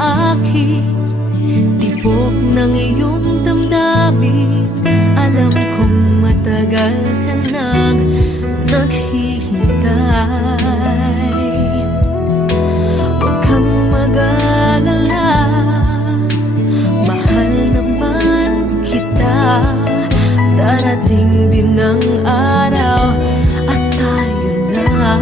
aking tibok ng iyong damdamin. Alam kong matagal ka nang naghihintay. Huwag kang mag-alala, mahal naman kita. Darating din ang araw at tayo na.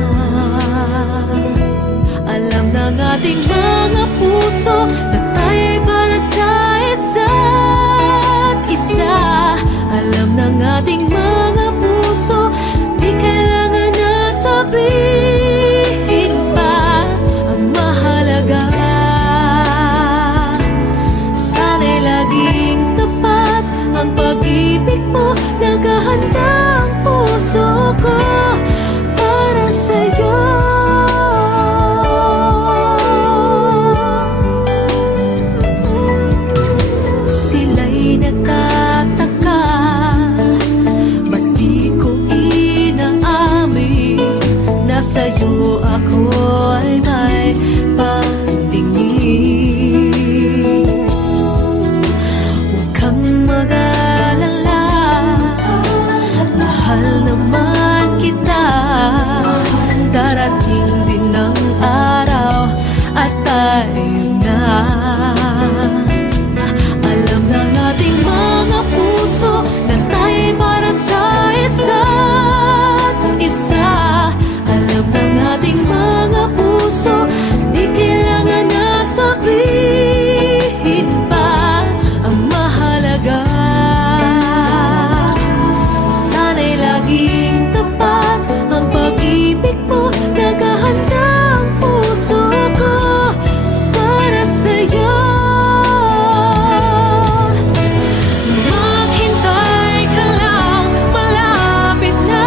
Alam ng ating mga puso na tayo'y para sa isa't isa. Alam ng ating mga puso, di kailangan na sabihin pa. Ang mahalaga, sana'y laging tapat ang pag-ibig mo. Naghahanda ang puso ko para sa'yo. Sila'y nagtataka, ba't di ko inaamin na sa'yo ako ay may pagtingin. Huwag kang mag-alala, mahal naman kita. Darating din ang araw at tayo na. Alam ng ating mga puso na tayo'y para sa isa't isa. Alam ng ating mga puso, di kailangan na sabihin pa. Ang mahalaga, sana'y laging tapat ang pag-ibig mo. Naghahanda ang puso ko para sa'yo. Maghintay ka lang, malapit na.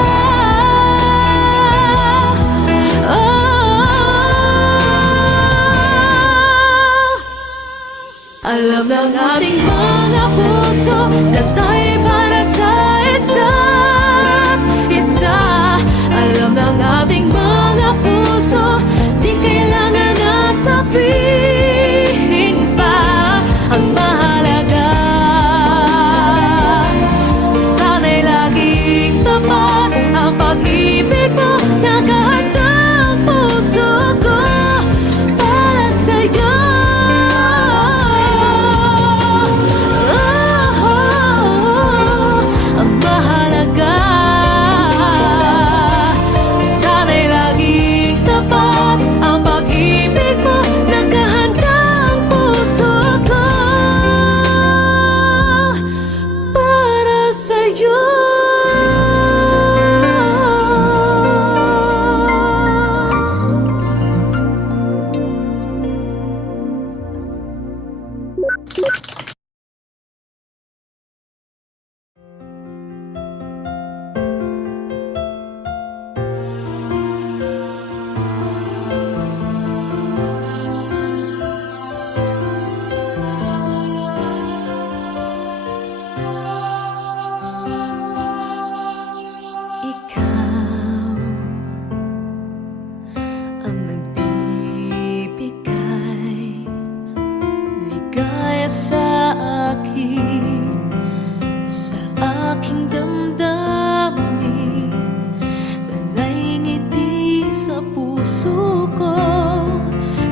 Alam ng ating mga puso na tayo'y para sa isa't isa. Alam ng ating mga puso, di kailangan na sabihin pa. Ang mahalaga, sana'y laging tapat ang pag-ibig mo. Naghahanda ang puso ko para sa'yo. Ang mahalaga, sana'y laging tapat ang pag-ibig mo. Naghahanda ang puso ko para sa'yo. Ikaw ang nagbibigay ligaya sa akin, sa aking damdamin. Dalay ngiti sa puso ko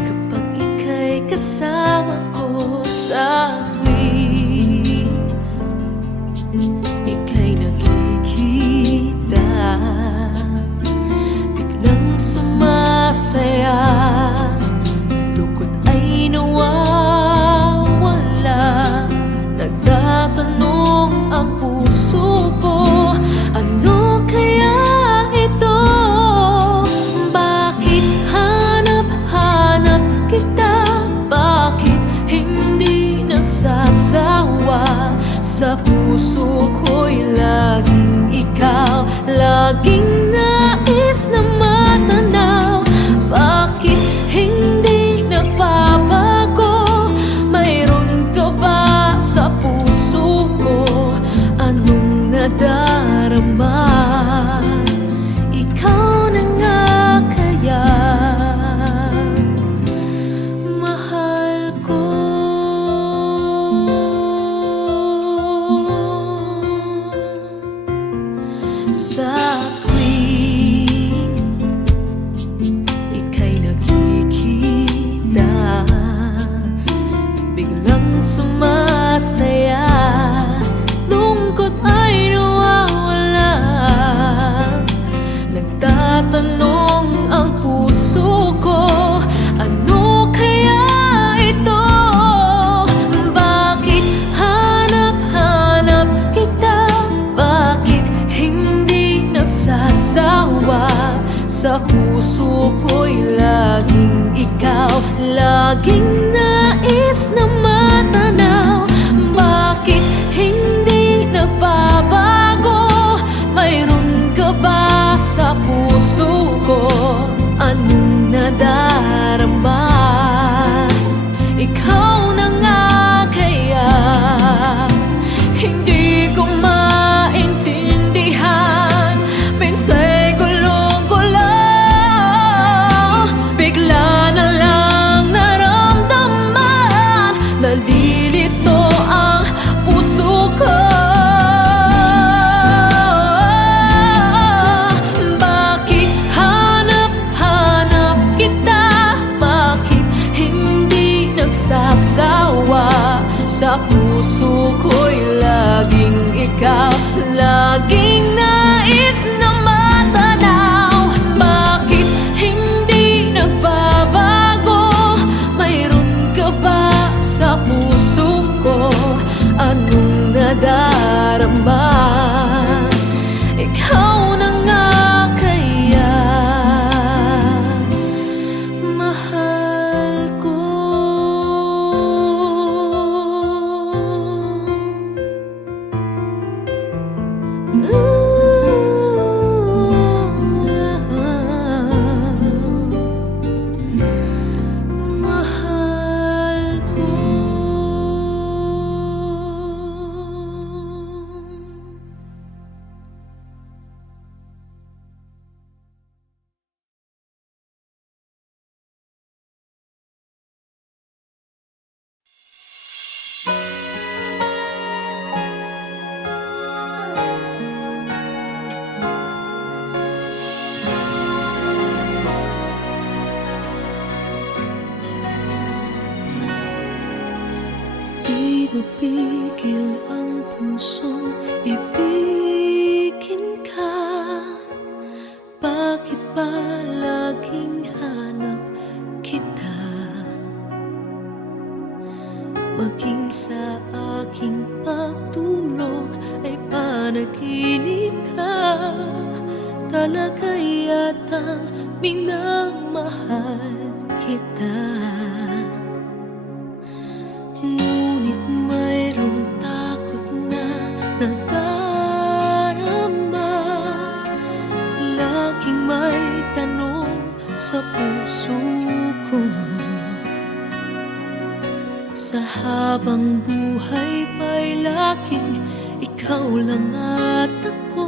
kapag ika'y kasama ko sa tuwing ika'y nakikita. Biglang sumasaya, lungkot ay nawawala. Nagtatanong ang puso ko, ano kaya ito? Bakit hanap-hanap kita? Bakit hindi nagsasawa? Sa puso ko'y laging ikaw, laging nais na matanaw. Bakit hindi nagbabago? Mayroon ka ba sa puso ko? Anong nadarama? Ikaw na nga kaya mahal ko. laging nais na matanaw. Bakit hindi nagbabago? Mayroon ka ba sa puso ko? Anong nadarama? Ikaw na nga kaya? Hindi ko maintindihan. Minsa'y gulong-gulo, bigla na lang naramdaman. Nalilito ang puso ko. Bakit hanap-hanap kita? Bakit hindi nagsasawa? Sa puso ko'y laging ikaw, laging nais na matanaw. Bakit hindi nagbabago? Mayroon ka ba sa puso ko? Anong nadarama? Ikaw na nga kaya? Mahal ko. Mahal ko. Di mapigil ang pusong ibigin ka. Bakit ba laging hanap kita? Maging sa aking pagtulog ay panaginip ka. Talaga yatang minamahal kita. Ngunit mayroong takot na nadarama. Laging may tanong sa puso ko. Sa habang buhay pa'y laging ikaw lang at ako.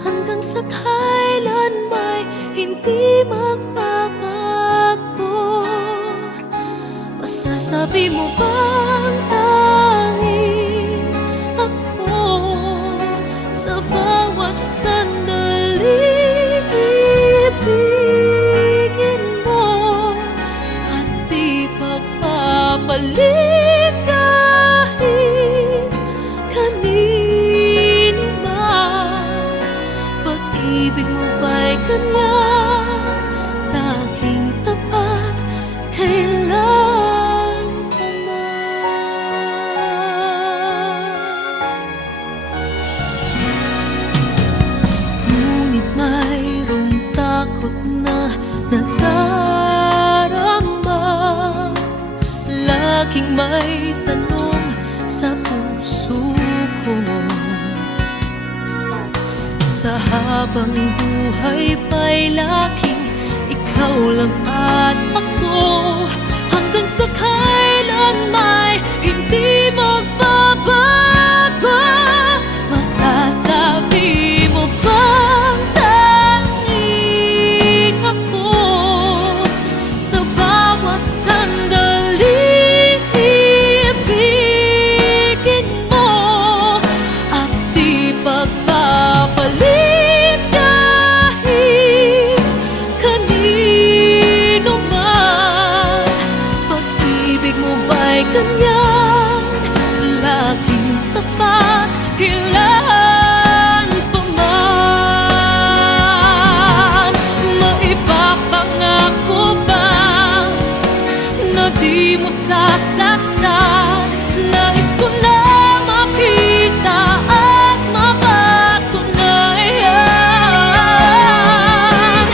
Hanggang sa kailan may hindi magbabago. Masasabi mo bang tanging ako sa bawat sandali ibigin mo at di pagpapalit kahit kanino man? Pag-ibig mo ba'y ganyan, laging tapat kailan pa man? Ngunit mayroong takot na nadarama. Laging may tanong sa puso ko. Sa habang buhay pa'y laging ikaw lang at ako. Hanggang sa kailan may hindi magbabago. Masasabi mo bang tanging ako sa bawat sandali ibigin mo at di pagpapalit kahit kanino man? Pag-ibig mo ba'y ganyan, laging tapat kailan pa man? Maipapangako ba na di mo sasaktan? Nais ko na makita at mapatunayan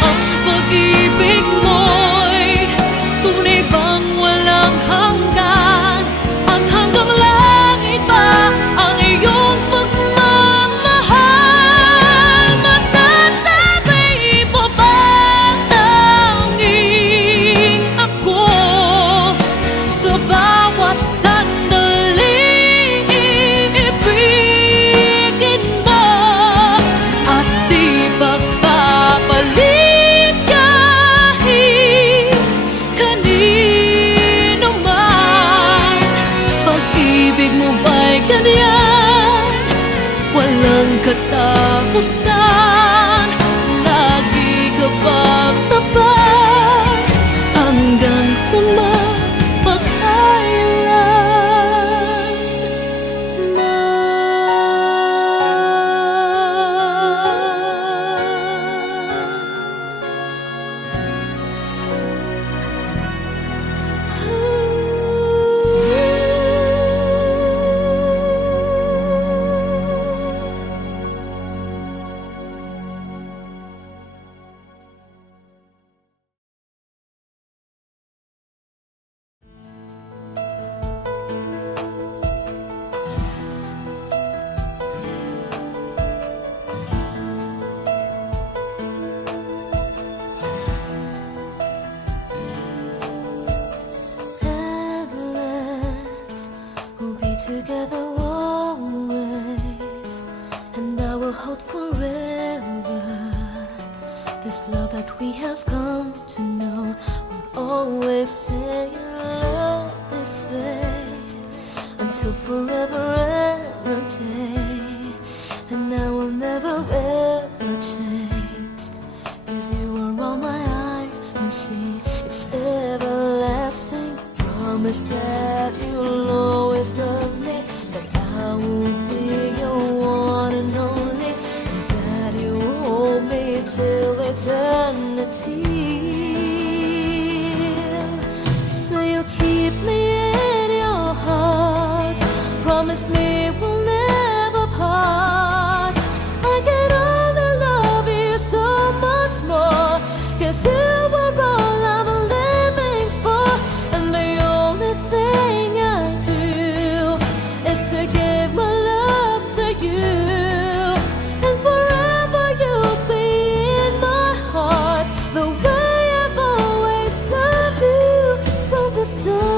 ang pag-ibig mo'y tunay. sama together always, and I will hold forever this love that we have come to know. Will always stay in love this way until forever and a day, and I will never ever change, 'cause you are all my eyes can see. It's everlasting. Promise that you'll always love me, that I will be your one and only, and that you hold me till eternity. So you keep me in your heart. Promise me we'll never part. I can only love you so much more, 'cause you are all I'm living for, and the only thing I do is to give my love to you, and forever you'll be in my heart, the way I've always loved you from the start.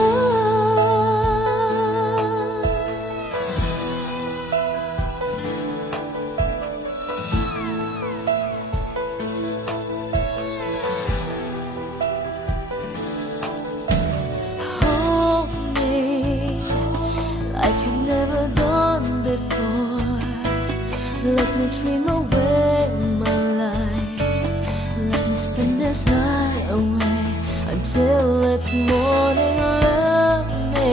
Hold me like you've never done before. Let me dream away my life. Let me spend this night away until it's morning. Love me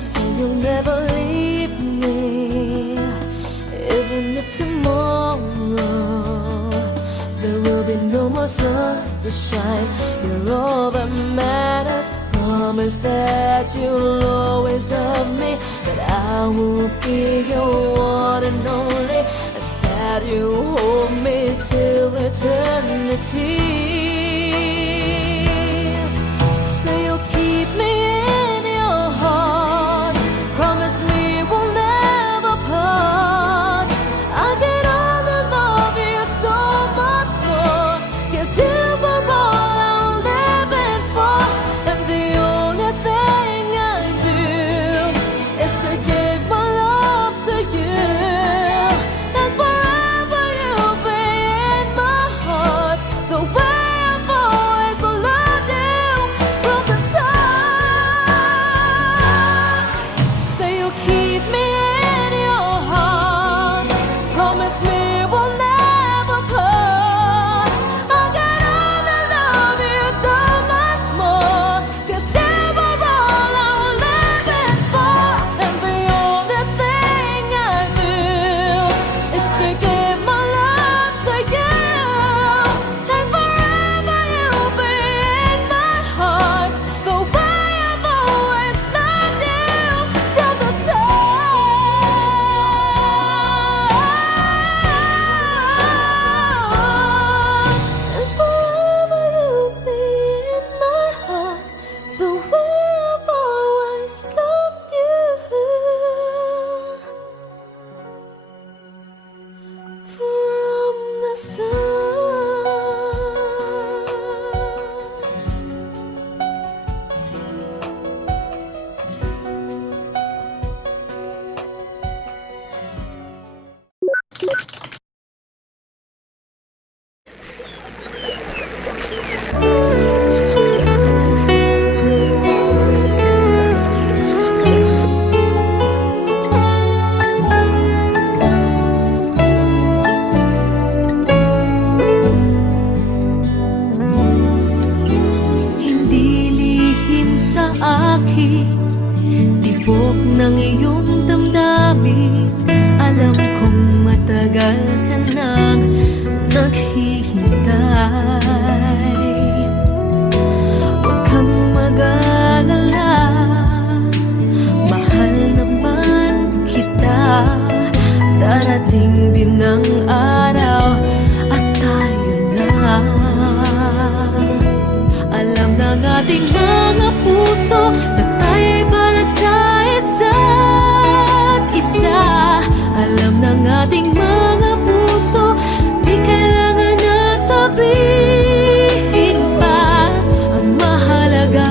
so you'll never leave me, even if tomorrow there will be no more sun to shine. You're all that matters. Promise that you'll always love me, that I will be your one and only, and that you hold me till eternity. So you'll keep me in your heart. Promise me we'll never part. I can only love you so much more, 'cause you were all I'm living for, and the only thing I do is to give my love to you, and forever you'll be in my heart, the way aking tibok ng iyong damdamin. Alam kong matagal ka nang naghihintay. Huwag kang mag-alala, mahal naman kita. Darating din ang araw at tayo na. Alam ng ating mga puso na tayo'y para sa isa't isa. Alam ng ating mga puso, di kailangan na sabihin pa. Ang mahalaga,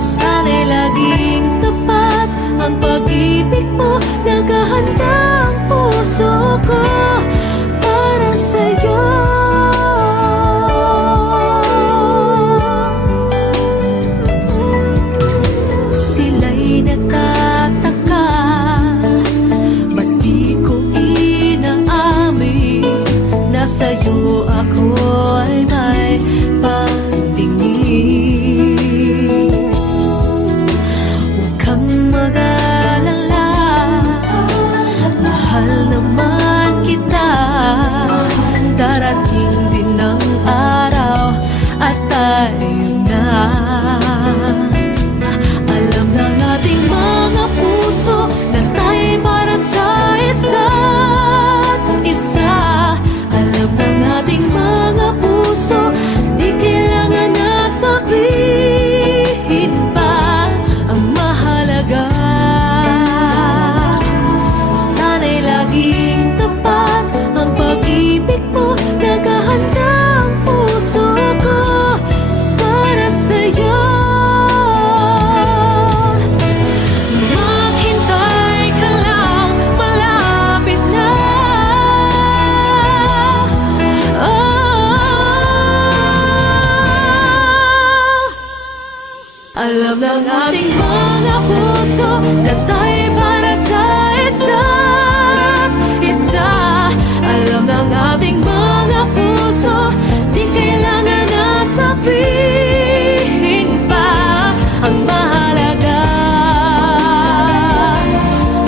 sana'y laging tapat ang pag-ibig mo. Naghahanda ang puso ko para sa'yo. Sila'y nagtataka, ba't di ko inaamin na sa'yo ako ay may pagtingin. Huwag kang mag-alala, mahal naman kita. Darating din ang araw at tayo na. Alam ng ating mga puso na tayo'y para sa isa't isa. Alam ng ating mga puso, di kailangan na sabihin pa. Ang mahalaga, sana'y laging tapat ang pag-ibig mo. Naghahanda ang puso ko para sa'yo. Maghintay ka lang, malapit na. Alam ng ating mga puso na tayo'y para sa isa't isa. Alam ng ating mga puso, di kailangan na sabihin pa. Ang mahalaga,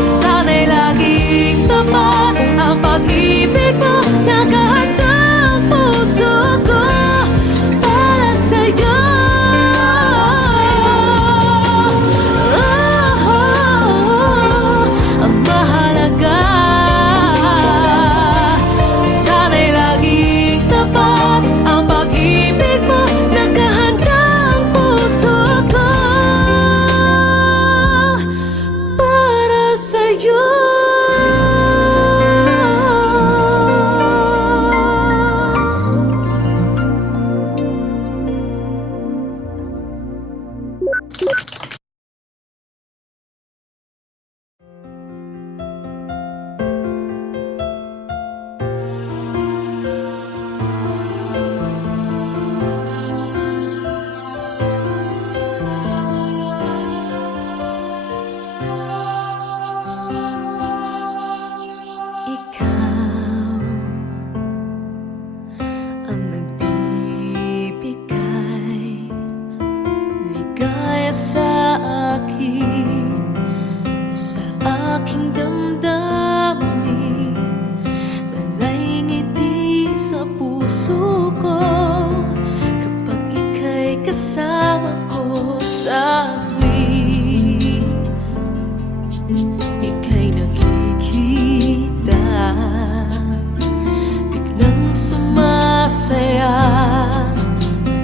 sana'y laging tapat ang pag-ibig mo. Naghahanda ang puso ko para sa'yo. Ang mahalaga, sana'y laging tapat ang pag-ibig mo. Naghahanda ang puso ko para sa'yo. Ikaw ang nagbibigay ligaya sa akin, sa aking damdamin. Dalay ngiti sa puso ko kapag ika'y kasama ko sa tuwing ika'y nakikita. Biglang sumasaya,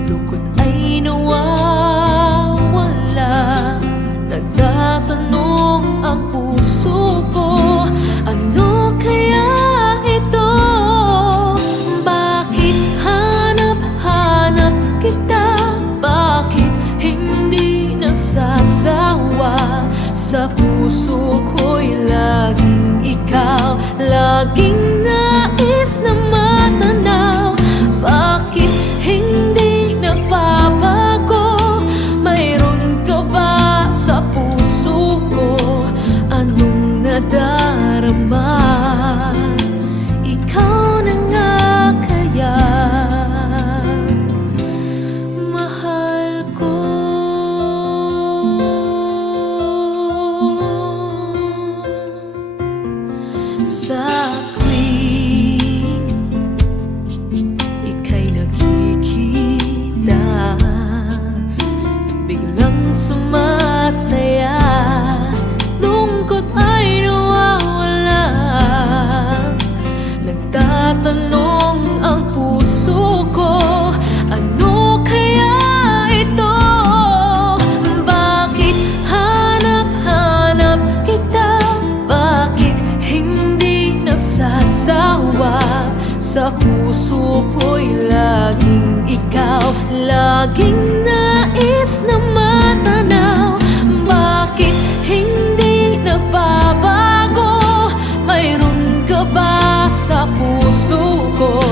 lungkot ay nawawala. Nagtatanong ang puso ko, ano kaya ito? Bakit hanap-hanap kita? Bakit hindi nagsasawa? Sa puso ko'y laging ikaw, laging nais na matanaw. Bakit hindi nagbabago? Mayroon ka ba sa puso ko? Anong nadarama? Ikaw na nga kaya? Mahal ko. laging nais na matanaw. Bakit hindi nagbabago? Mayroon ka ba sa puso ko?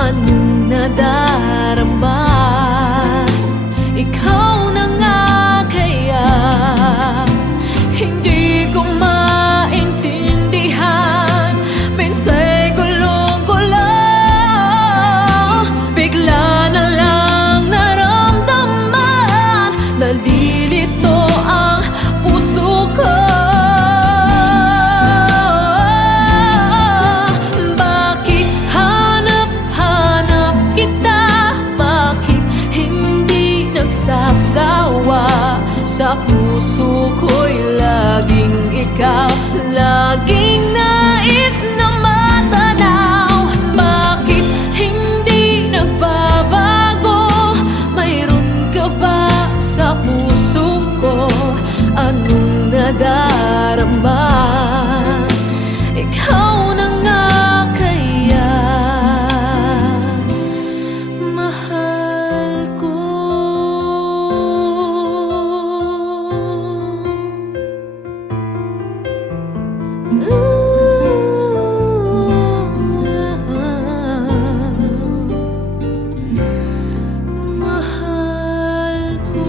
Anong nadarama? Ikaw na nga kaya hindi ko maintindihan. Minsa'y gulong-gulang, bigla na lang naramdaman, nalilito ang puso ko. Bakit hanap-hanap kita? Bakit hindi nagsasawa? Sa puso ko'y laging ikaw, laging nais na matanaw. Bakit hindi nagbabago? Mayroon ka ba sa puso ko? Anong nadarama? Ikaw na nga kaya mahal ko. Mahal ko.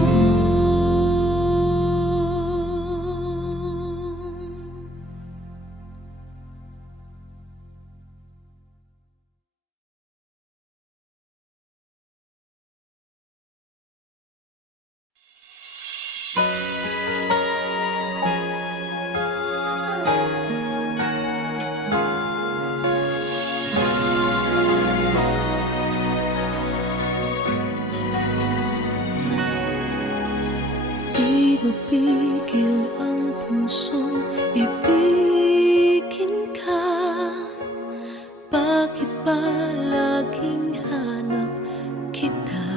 Di mapigil ang pusong ibigin ka. Bakit ba laging hanap kita?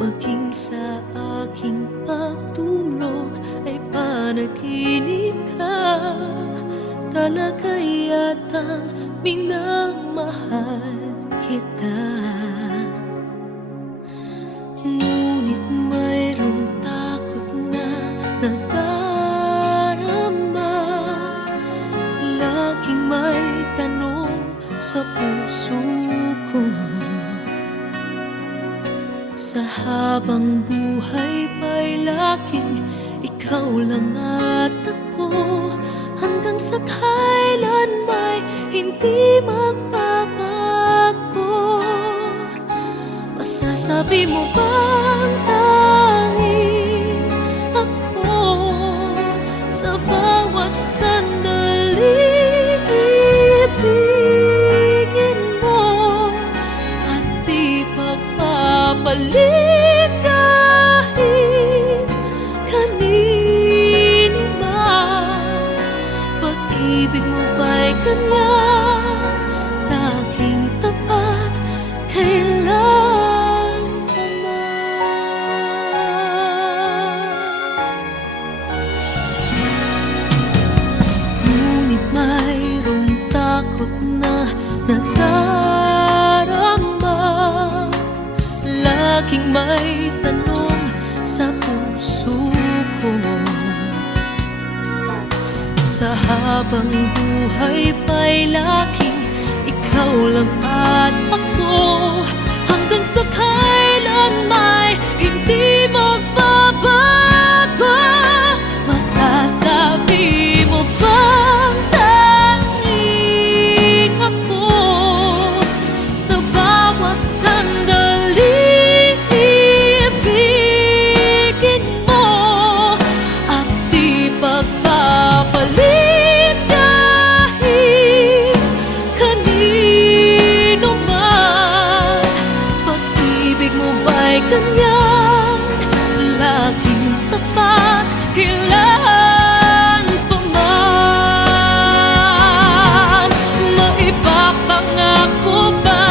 Maging sa aking pagtulog ay panaginip ka. Talaga yatang minamahal kita. Ngunit mayroong takot na nadarama. Laging may tanong sa puso ko. Sa habang buhay pa'y laging ikaw lang at ako. Hanggang sa kailan may hindi magbabago. Masasabi mo bang tanging ako sa bawat sandali ibigin mo at di pagpapalit kahit kanino man? Pag-ibig mo ba'y ganyan, laging tapat kailan pa man? Ngunit mayroong takot na nadarama. Laging may tanong sa puso ko. Sa habang buhay pa'y laging ikaw lang at ako. Hanggang sa kailan may hindi magbabago. Masasabi mo bang tanging ako sa bawat sandali ibigin mo at di pagpapalit kahit kanino man? Pag-ibig mo ba'y ganyan, laging tapat kailan pa man? Maipapangako ba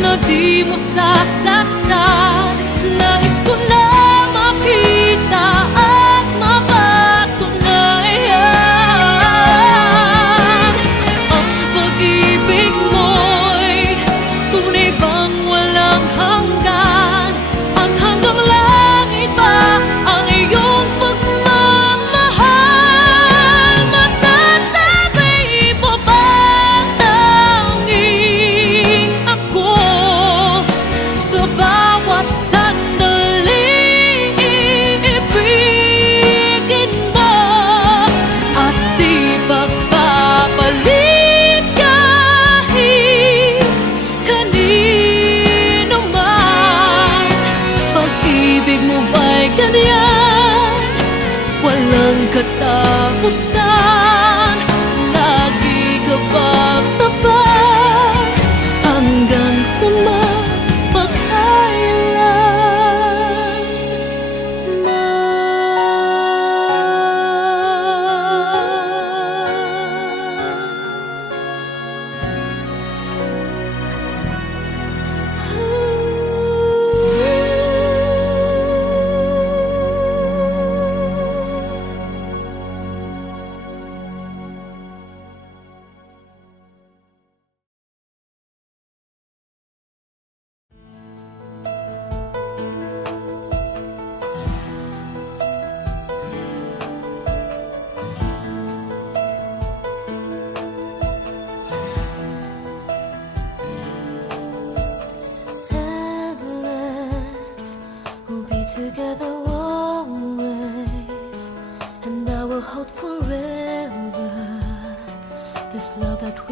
na di mo sasaktan? Nais ko na makita at mapatunayan ang pag-ibig mo'y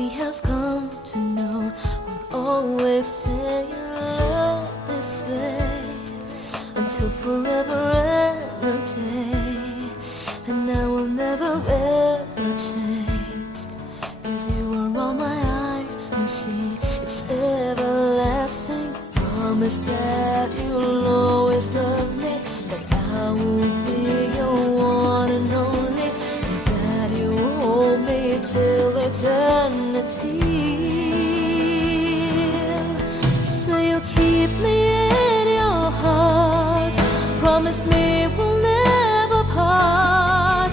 we have come to know will always stay in love this way until forever and a day. And I will never ever change, 'cause you are all my eyes can see. It's everlasting. Promise that you'll always love me, that I will be your one and only, and that you will hold me till eternity. So you keep me in your heart. Promise me we'll never part.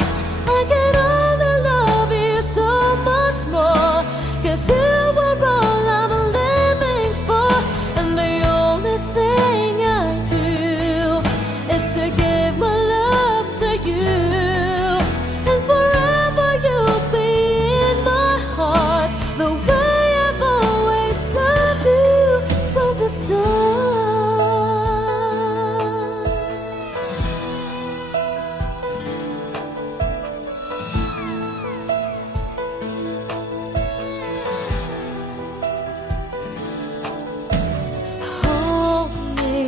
I can only love you so much more, 'cause you are all I'm living for. And the only thing I do is to give my love to you. And forever you'll be in my heart, the way I've always loved you from the start. Hold me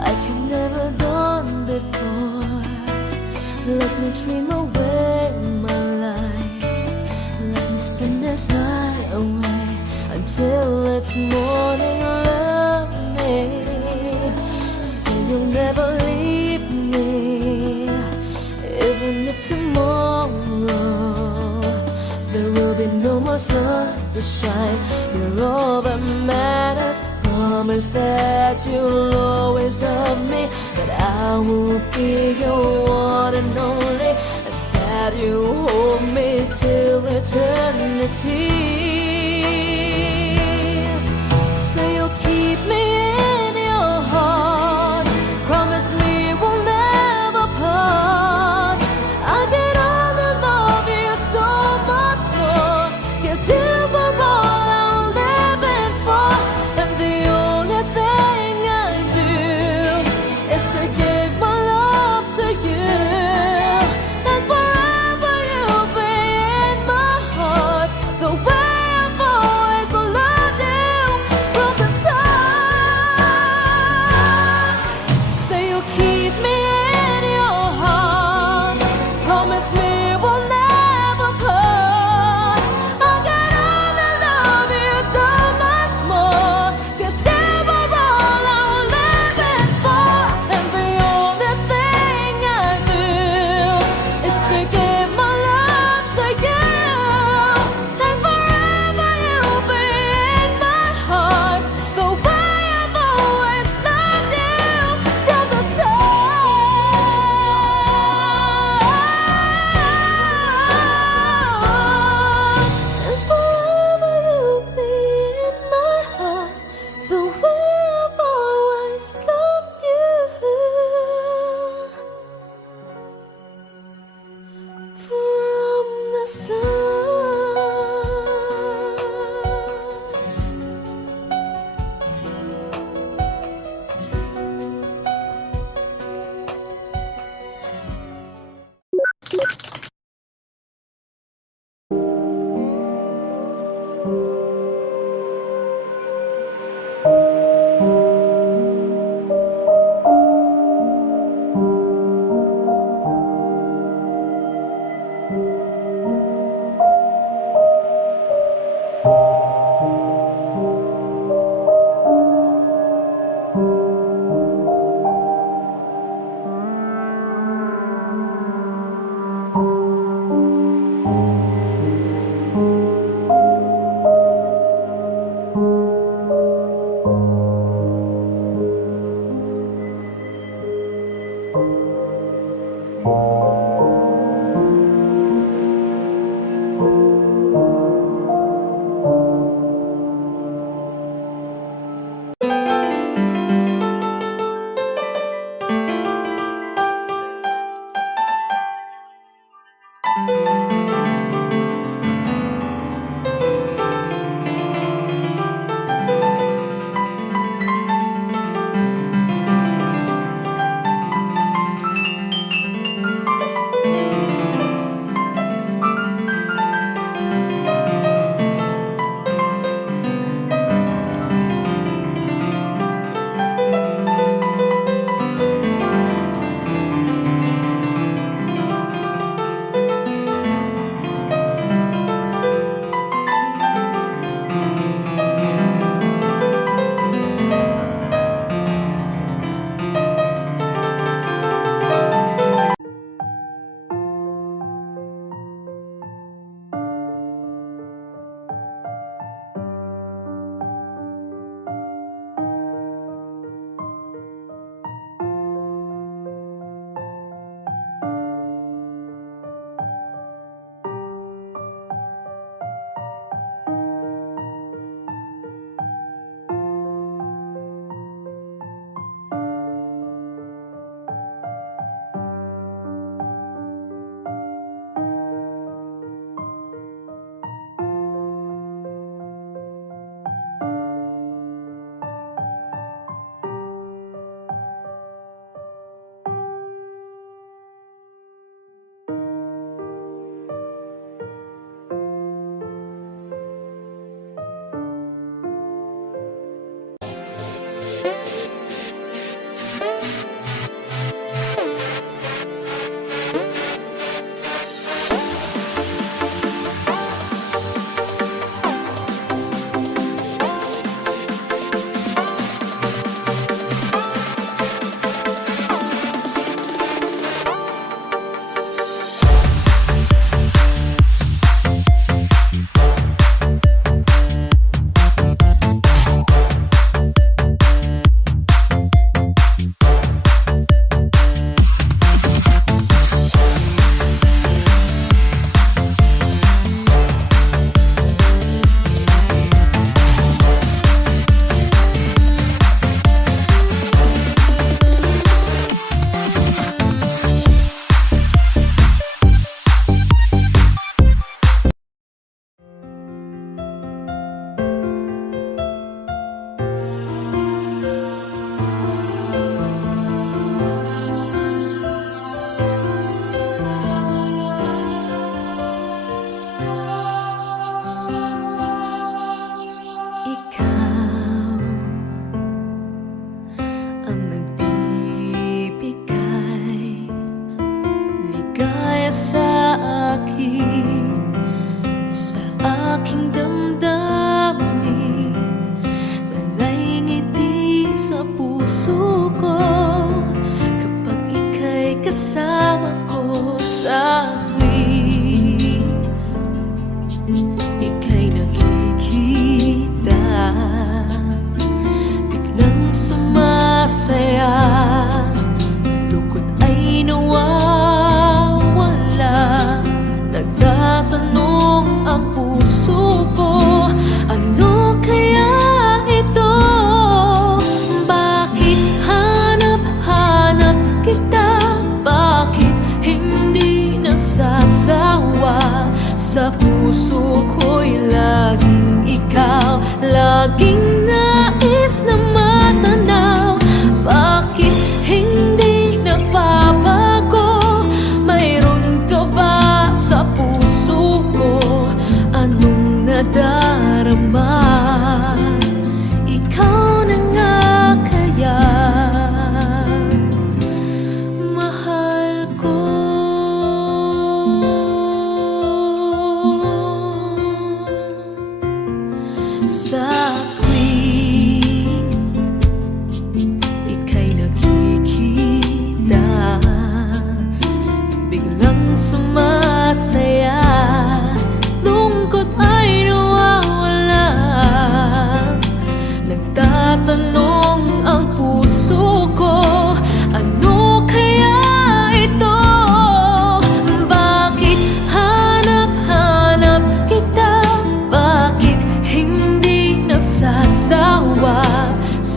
like you've never done before. Let me dream away my life. Let me spend this night away until it's morning. Love me, say you'll never leave me, even if tomorrow there will be no more sun to shine. You're all that matters. Promise that you'll always love me, that I will be your one and only, and that you hold me till eternity. So you'll keep me in your heart. Promise me we'll never part. I can only love you so much more, 'cause you are all I'm living for. And the only thing I do is to give my love to you. And forever you'll be in my heart, the way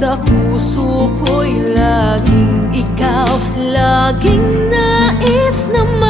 Sa puso ko'y laging ikaw, laging nais na